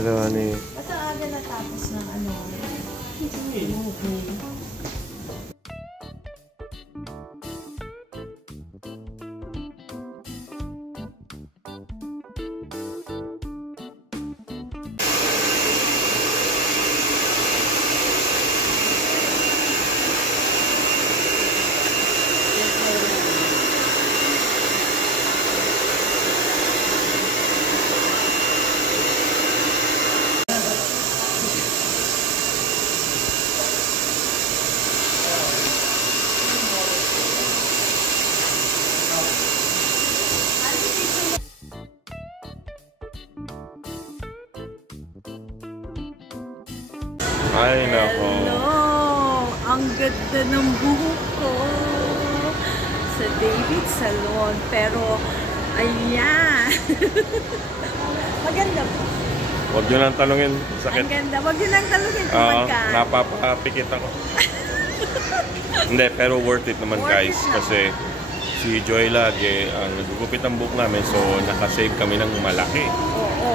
Hello, honey. Basta aga natapos ng ano. Okay. Ay, nako. Hello! Ang ganda ng buhok ko sa David Salon. Pero, ayan. Maganda po. Huwag nyo lang talungin. Sakit. Ang ganda. Huwag yun lang talungin kung magkano. Napapapikit ako. Hindi, pero worth it naman Worth guys. it naman. Kasi si Joy lagi ang nagugupit ang buhok namin. So, nakasave kami ng malaki. Oo.